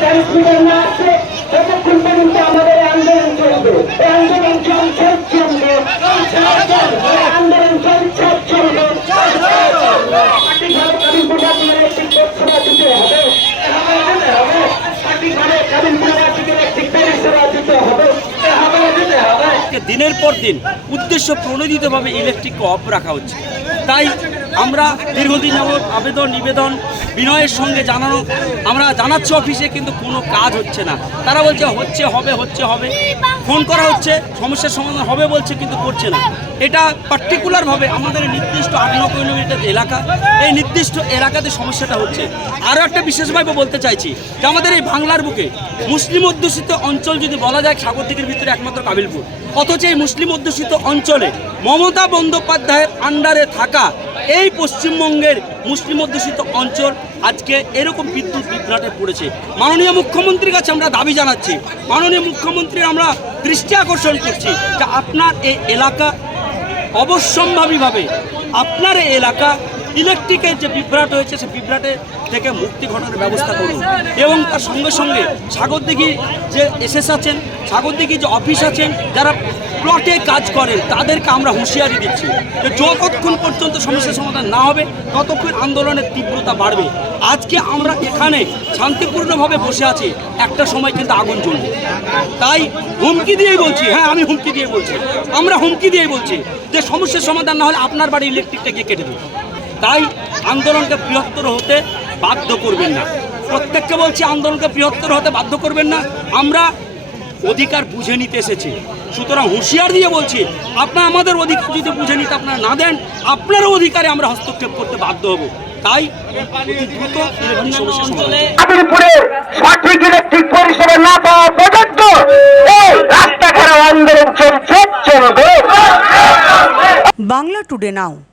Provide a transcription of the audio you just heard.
Transmitter না পর্যন্ত আমাদের আন্দোলন চলবে। এই আন্দোলন চলছে চলবে। আন্দোলন চলছে চলবে। দিনের পর দিন উদ্দেশ্য প্রণোদিতভাবে ইলেকট্রিককে অফ রাখা হচ্ছে। তাই আমরা দীর্ঘদিন যাবৎ আবেদন, নিবেদন, বিনয়ের সঙ্গে জানানো, আমরা জানাচ্ছি অফিসে, কিন্তু কোনো কাজ হচ্ছে না। তারা বলছে, হচ্ছে, হবে হচ্ছে, হবে। ফোন করা হচ্ছে, সমস্যার সমাধান হবে বলছে, কিন্তু করছে না। এটা পার্টিকুলারভাবে আমাদের নির্দিষ্ট আট কিলোমিটার এলাকা, এই নির্দিষ্ট এলাকাতে সমস্যাটা হচ্ছে। আরও একটা বিশেষভাবে বলতে চাইছি, যে আমাদের এই বাংলার বুকে মুসলিম অধ্যুষিত অঞ্চল যদি বলা যায় সাগরদিকের ভিতরে একমাত্র কাবিলপুর। অথচ এই মুসলিম অধ্যুষিত অঞ্চলে মমতা বন্দ্যোপাধ্যায়ের আন্ডারে থাকা এই পশ্চিমবঙ্গের মুসলিম অধ্যুষিত অঞ্চল আজকে এরকম বিদ্যুৎ বিভ্রাটে পড়েছে। মাননীয় মুখ্যমন্ত্রীর কাছে আমরা দাবি জানাচ্ছি, মাননীয় মুখ্যমন্ত্রী আমরা দৃষ্টি আকর্ষণ করছি যে আপনার এই এলাকা অবশ্যম্ভাবীভাবে আপনার এই এলাকা ইলেকট্রিকের যে বিভ্রাট হয়েছে, সে বিভ্রাটে থেকে মুক্তি ঘটানোর ব্যবস্থা করুন। এবং তার সঙ্গে সঙ্গে সাগরদিঘি যে এসএস আছেন সাগরদিঘি যে অফিস আছেন, যারা প্লটে কাজ করেন, তাদেরকে আমরা হুঁশিয়ারি দিচ্ছি যে যতক্ষণ পর্যন্ত সমস্যার সমাধান না হবে, ততক্ষণ আন্দোলনের তীব্রতা বাড়বে। আজকে আমরা এখানে শান্তিপূর্ণভাবে বসে আছি, একটা সময় কিন্তু আগুন জ্বলবে। তাই হুমকি দিয়েই বলছি হ্যাঁ আমি হুমকি দিয়ে বলছি। আমরা হুমকি দিয়েই বলছি যে সমস্যার সমাধান না হলে আপনার বাড়ি ইলেকট্রিকটা গিয়ে কেটে দেবে। তাই আন্দোলনকে বৃহত্তর হতে বাধ্য করবেন না। প্রত্যেককে বলছি, আন্দোলনকে বৃহত্তর হতে বাধ্য করবেন না। আমরা অধিকার বুঝে নিতে এসেছি। সুতরাং হুঁশিয়ার দিয়ে বলছি আপনার আমাদের অধিকার যদি বুঝে নিতে আপনারা না দেন আপনারও অধিকারে আমরা হস্তক্ষেপ করতে বাধ্য হব। তাই অতি দ্রুত ইলেকট্রিক সমস্যার সমাধান কাবিনপুরের সঠিক ইলেকট্রিক পরিষেবা না পাওয়া পর্যন্ত এই রাস্তা আন্দোলন চলছে চলবে। Bangla today now.